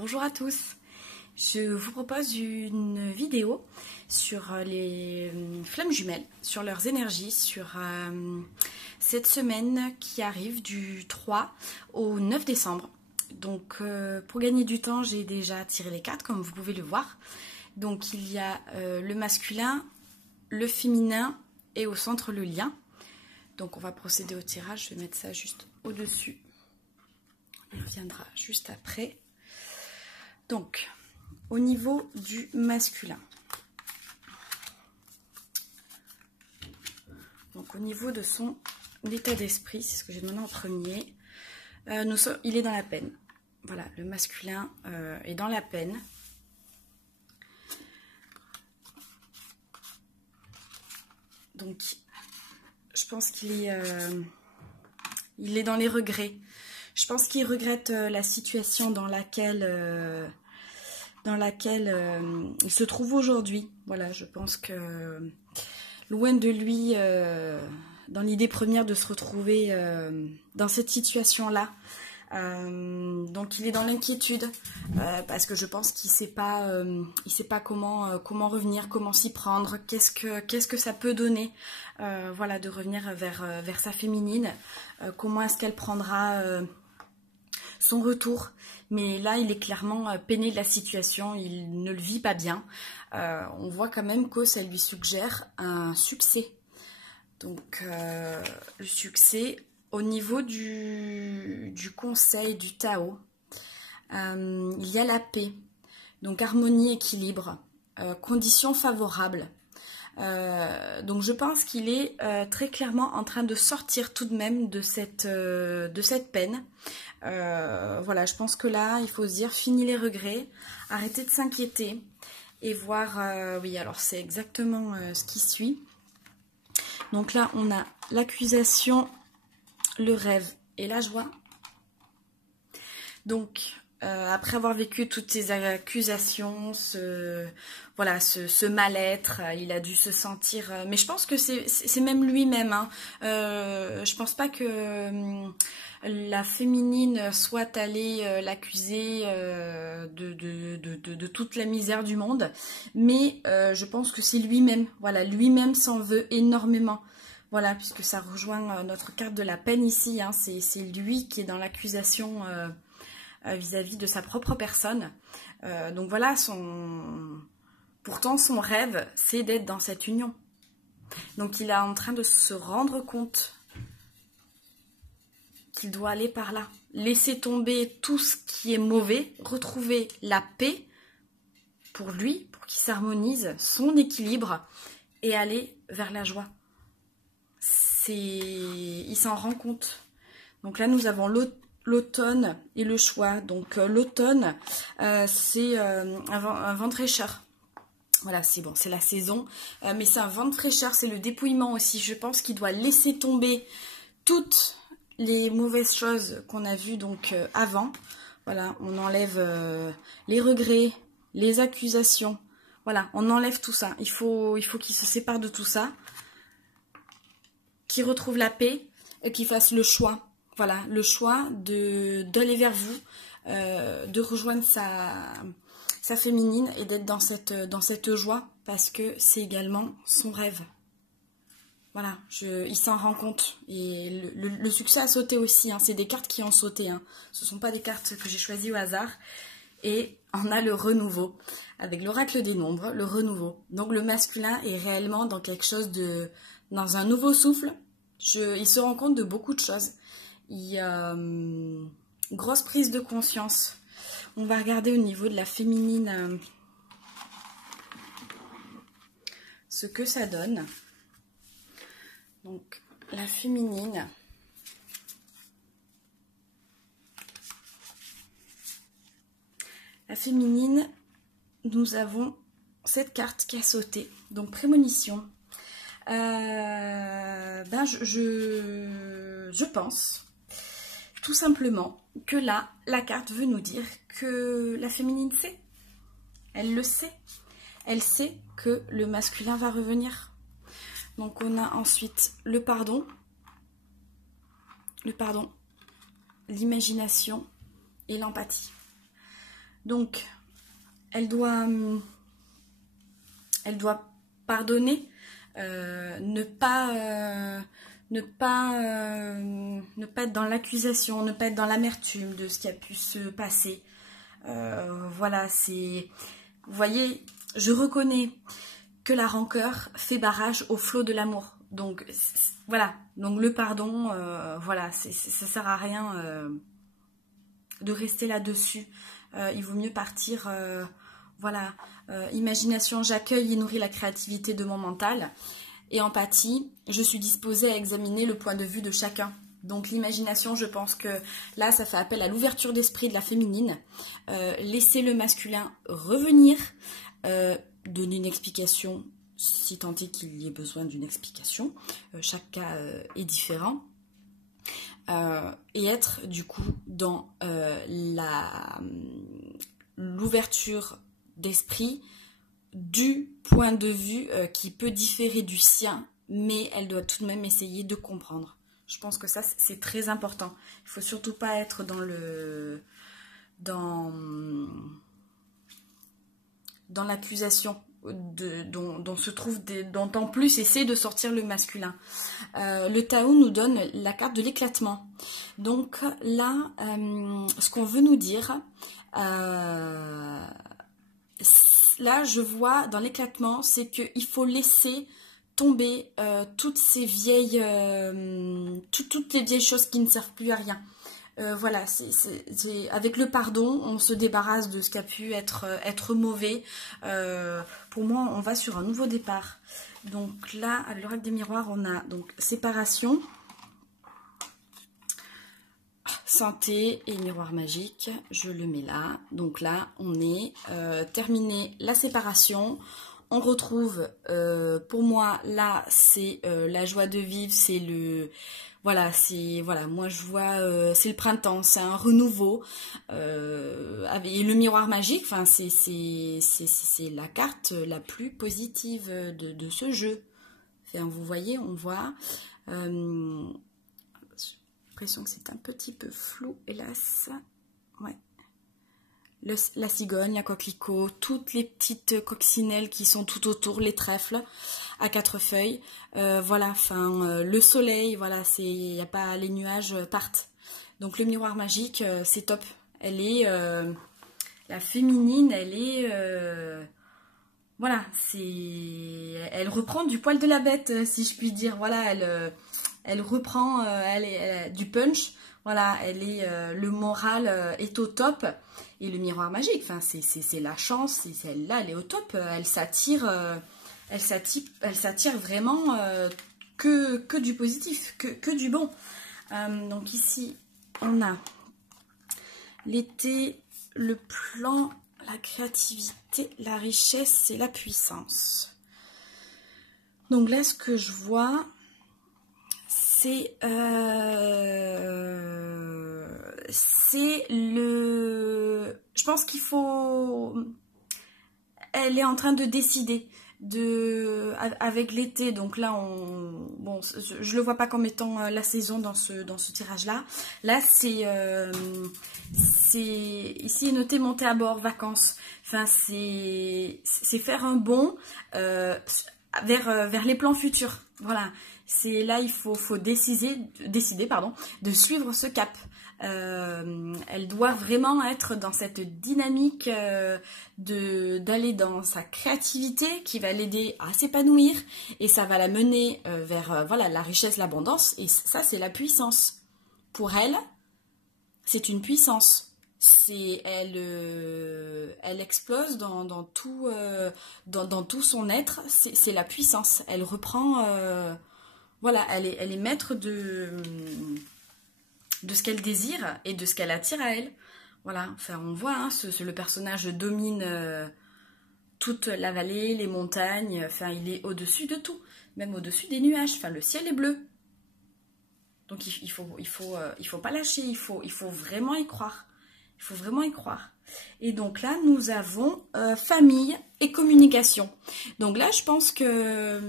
Bonjour à tous, je vous propose une vidéo sur les flammes jumelles, sur leurs énergies, sur cette semaine qui arrive du 3 au 9 décembre. Donc pour gagner du temps, j'ai déjà tiré les cartes comme vous pouvez le voir. Donc il y a le masculin, le féminin et au centre le lien. Donc on va procéder au tirage, je vais mettre ça juste au-dessus. Il reviendra juste après. Donc, au niveau du masculin. Donc, au niveau de son état d'esprit, c'est ce que j'ai demandé en premier. Il est dans la peine. Voilà, le masculin est dans la peine. Donc, je pense qu'il est, il est dans les regrets. Je pense qu'il regrette la situation dans laquelle il se trouve aujourd'hui. Voilà, je pense que loin de lui, dans l'idée première de se retrouver dans cette situation-là, donc il est dans l'inquiétude parce que je pense qu'il sait pas comment revenir, comment s'y prendre, qu'est-ce que ça peut donner, voilà, de revenir vers sa féminine, comment est-ce qu'elle prendra son retour. Mais là, il est clairement peiné de la situation, il ne le vit pas bien. On voit quand même que ça lui suggère un succès. Donc, le succès au niveau du conseil du Tao, il y a la paix. Donc, harmonie, équilibre, conditions favorables. Donc, je pense qu'il est très clairement en train de sortir tout de même de cette peine. Voilà, je pense que là, il faut se dire, fini les regrets, arrêtez de s'inquiéter et voir, oui, alors c'est exactement ce qui suit. Donc là, on a l'accusation, le rêve et la joie. Donc, après avoir vécu toutes ces accusations, ce mal-être, il a dû se sentir... mais je pense que c'est même lui-même. Hein. Je pense pas que la féminine soit allée l'accuser de toute la misère du monde. Mais je pense que c'est lui-même. Voilà, lui-même s'en veut énormément. Voilà, puisque ça rejoint notre carte de la peine ici. Hein. C'est lui qui est dans l'accusation... vis-à-vis de sa propre personne. Donc voilà, pourtant son rêve, c'est d'être dans cette union. Donc il est en train de se rendre compte qu'il doit aller par là. Laisser tomber tout ce qui est mauvais, retrouver la paix pour lui, pour qu'il s'harmonise, son équilibre, et aller vers la joie. Il s'en rend compte. Donc là, nous avons l'automne et le choix. Donc l'automne, c'est un vent de fraîcheur. Voilà, c'est bon, c'est la saison. Mais c'est un vent de fraîcheur, c'est le dépouillement aussi. Je pense qu'il doit laisser tomber toutes les mauvaises choses qu'on a vues donc avant. Voilà, on enlève les regrets, les accusations. Voilà, on enlève tout ça. Il faut qu'il se sépare de tout ça, qu'il retrouve la paix et qu'il fasse le choix. Voilà, le choix d'aller vers vous, de rejoindre sa féminine et d'être dans cette joie parce que c'est également son rêve. Voilà, il s'en rend compte. Et le succès a sauté aussi, hein, c'est des cartes qui ont sauté. Hein. Ce ne sont pas des cartes que j'ai choisies au hasard. Et on a le renouveau, avec l'oracle des nombres, le renouveau. Donc le masculin est réellement dans quelque chose dans un nouveau souffle. Il se rend compte de beaucoup de choses. Il y a grosse prise de conscience. On va regarder au niveau de la féminine ce que ça donne. Donc, la féminine. La féminine, nous avons cette carte qui a sauté. Donc, prémonition. Je pense tout simplement que là, la carte veut nous dire que la féminine sait. Elle le sait. Elle sait que le masculin va revenir. Donc on a ensuite le pardon, l'imagination et l'empathie. Donc, elle doit pardonner, ne pas être dans l'accusation, ne pas être dans l'amertume de ce qui a pu se passer. Voilà, c'est... Vous voyez, je reconnais que la rancœur fait barrage au flot de l'amour. Donc, voilà. Donc, le pardon, voilà, ça sert à rien de rester là-dessus. Il vaut mieux partir... voilà, imagination, j'accueille et nourris la créativité de mon mental. Et empathie, je suis disposée à examiner le point de vue de chacun. Donc l'imagination, je pense que là, ça fait appel à l'ouverture d'esprit de la féminine. Laisser le masculin revenir, donner une explication, si tant est qu'il y ait besoin d'une explication. Chaque cas est différent. Et être du coup dans l'ouverture d'esprit du point de vue qui peut différer du sien, mais elle doit tout de même essayer de comprendre. Je pense que ça, c'est très important. Il ne faut surtout pas être dans l'accusation dont en plus essaie de sortir le masculin. Le Tao nous donne la carte de l'éclatement. Donc là, ce qu'on veut nous dire, là je vois dans l'éclatement, c'est qu'il faut laisser tomber toutes ces vieilles toutes les vieilles choses qui ne servent plus à rien. Voilà, avec le pardon, on se débarrasse de ce qui a pu être mauvais. Pour moi, on va sur un nouveau départ. Donc là, avec l'oracle des miroirs, on a donc séparation, santé et miroir magique. Je le mets là. Donc là, on est terminé la séparation. On retrouve, pour moi, là, c'est la joie de vivre, c'est le... Voilà, moi je vois, c'est le printemps, c'est un renouveau. Et le miroir magique, enfin, c'est la carte la plus positive de ce jeu. Enfin, vous voyez, on voit... j'ai l'impression que c'est un petit peu flou, hélas. Ouais. La cigogne, la coquelicot, toutes les petites coccinelles qui sont tout autour, les trèfles à 4 feuilles. Voilà, enfin, le soleil, voilà, il y a pas, les nuages partent. Donc le miroir magique, c'est top. Elle est, la féminine, elle est, voilà, elle reprend du poil de la bête, si je puis dire. Voilà, elle reprend, elle a du punch. Voilà, le moral est au top. Et le miroir magique, enfin, c'est la chance, celle-là, elle est au top. Elle s'attire vraiment que du positif, que du bon. Donc ici, on a l'été, le plan, la créativité, la richesse et la puissance. Donc là, ce que je vois, c'est je pense qu'il faut... Elle est en train de décider avec l'été. Donc là, bon, je le vois pas comme étant la saison dans ce tirage-là. Là, c'est ici est noté monter à bord, vacances. Enfin, c'est faire un bond vers les plans futurs. Voilà. C'est là, il faut décider, pardon, de suivre ce cap. Elle doit vraiment être dans cette dynamique d'aller dans sa créativité qui va l'aider à s'épanouir et ça va la mener vers voilà, la richesse, l'abondance, et ça c'est la puissance. Pour elle, c'est une puissance. Elle explose dans tout son être, c'est la puissance. Elle reprend, voilà, elle est maître de ce qu'elle désire et de ce qu'elle attire à elle. Voilà, enfin on voit, hein, le personnage domine toute la vallée, les montagnes, enfin il est au-dessus de tout, même au-dessus des nuages, enfin le ciel est bleu. Donc il faut pas lâcher, il faut vraiment y croire. Il faut vraiment y croire. Et donc là, nous avons famille et communication. Donc là, je pense que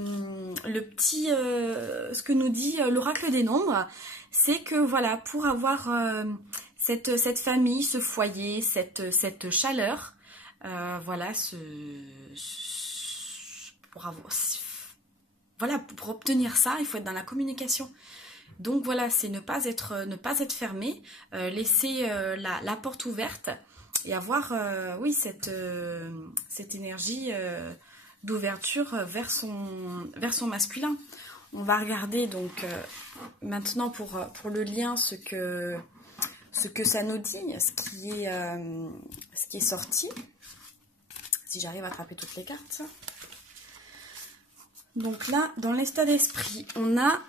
ce que nous dit l'oracle des nombres, c'est que voilà, pour avoir cette famille, ce foyer, cette chaleur. Voilà, pour obtenir ça, il faut être dans la communication. Donc voilà, c'est ne pas être fermé, laisser la porte ouverte et avoir, oui, cette énergie d'ouverture vers son masculin. On va regarder donc maintenant pour le lien ce que ça nous dit, ce qui est sorti. Si j'arrive à attraper toutes les cartes. Donc là, dans l'état d'esprit, on a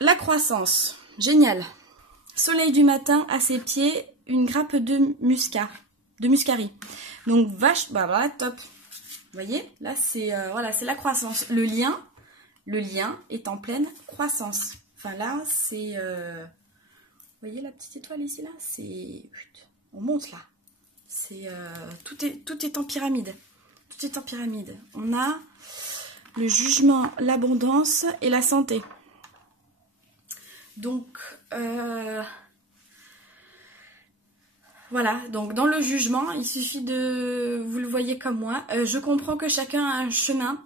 la croissance. Génial. Soleil du matin, à ses pieds, une grappe de muscari. Donc vache, bah voilà, top. Vous voyez, là c'est voilà, c'est la croissance. Le lien est en pleine croissance. Enfin là, c'est vous voyez la petite étoile ici là, c'est on monte là. C'est tout est en pyramide. Tout est en pyramide. On a le jugement, l'abondance et la santé. Donc, voilà. Donc, dans le jugement, il suffit de... Vous le voyez comme moi. Je comprends que chacun a un chemin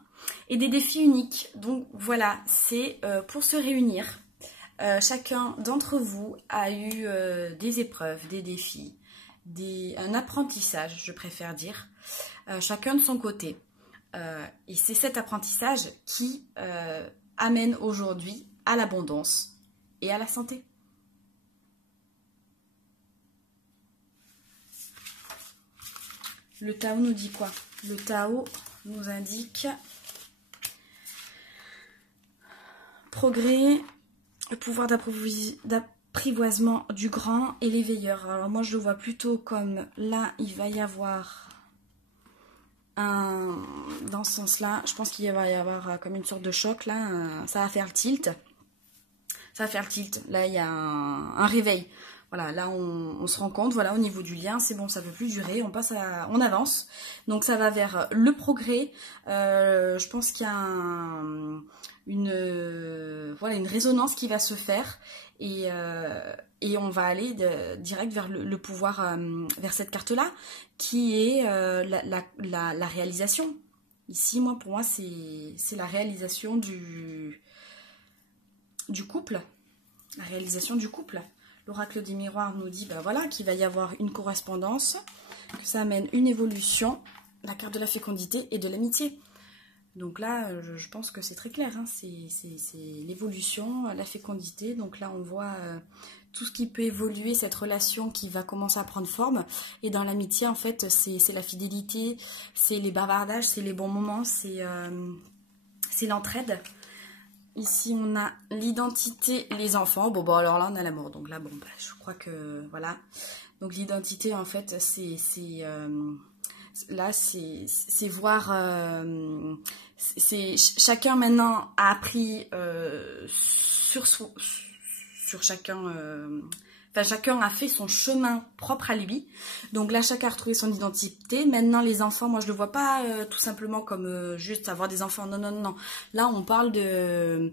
et des défis uniques. Donc, voilà. C'est pour se réunir. Chacun d'entre vous a eu des épreuves, des défis, un apprentissage, je préfère dire. Chacun de son côté. Et c'est cet apprentissage qui amène aujourd'hui à l'abondance et à la santé. Le Tao nous dit quoi? Le Tao nous indique progrès, le pouvoir d'apprivoisement du grand et les veilleurs. Alors moi je le vois plutôt comme là il va y avoir dans ce sens-là, je pense qu'il va y avoir comme une sorte de choc là, ça va faire le tilt. Ça va faire le tilt. Là, il y a un réveil. Voilà, là, on se rend compte, voilà, au niveau du lien, c'est bon, ça ne peut plus durer, on avance. Donc, ça va vers le progrès. Je pense qu'il y a une résonance qui va se faire. Et on va aller direct vers le pouvoir, vers cette carte-là, qui est la réalisation. Ici, pour moi, c'est la réalisation du couple. La réalisation du couple. L'oracle des miroirs nous dit voilà, qu'il va y avoir une correspondance, que ça amène une évolution, la carte de la fécondité et de l'amitié. Donc là, je pense que c'est très clair, hein, c'est l'évolution, la fécondité. Donc là, on voit tout ce qui peut évoluer, cette relation qui va commencer à prendre forme. Et dans l'amitié, en fait, c'est la fidélité, c'est les bavardages, c'est les bons moments, c'est l'entraide. Ici, on a l'identité, les enfants. Bon, alors là, on a l'amour. Donc là, je crois que, voilà. Donc l'identité, en fait, là, c'est voir... chacun, maintenant, a appris sur chacun... chacun a fait son chemin propre à lui. Donc là, chacun a retrouvé son identité. Maintenant, les enfants, moi, je le vois pas tout simplement comme juste avoir des enfants. Non, non, non. Là, on parle de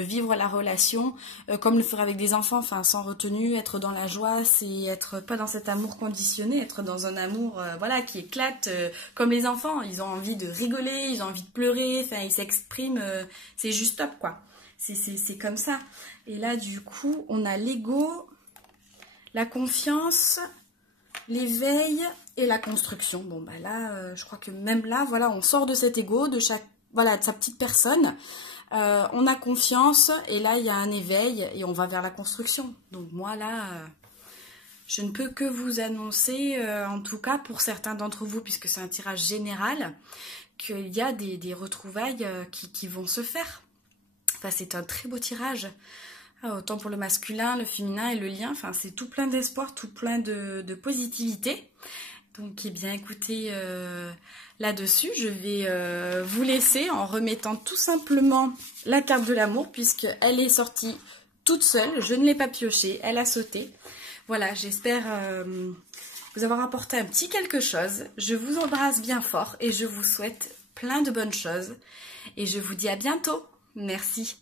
vivre la relation comme le ferait avec des enfants, enfin, sans retenue, être dans la joie, c'est être pas dans cet amour conditionné, être dans un amour, qui éclate comme les enfants. Ils ont envie de rigoler, ils ont envie de pleurer, enfin, ils s'expriment, c'est juste top, quoi. C'est comme ça. Et là, du coup, on a l'ego, la confiance, l'éveil et la construction. Bon, là, je crois que même là, voilà, on sort de cet ego, de sa petite personne. On a confiance et là, il y a un éveil et on va vers la construction. Donc moi, là, je ne peux que vous annoncer, en tout cas pour certains d'entre vous, puisque c'est un tirage général, qu'il y a des retrouvailles qui vont se faire. Enfin, c'est un très beau tirage. Autant pour le masculin, le féminin et le lien. Enfin, c'est tout plein d'espoir, tout plein de positivité. Donc, eh bien, écoutez, là-dessus, je vais vous laisser en remettant tout simplement la carte de l'amour, puisqu'elle est sortie toute seule. Je ne l'ai pas piochée, elle a sauté. Voilà, j'espère vous avoir apporté un petit quelque chose. Je vous embrasse bien fort et je vous souhaite plein de bonnes choses. Et je vous dis à bientôt. Merci.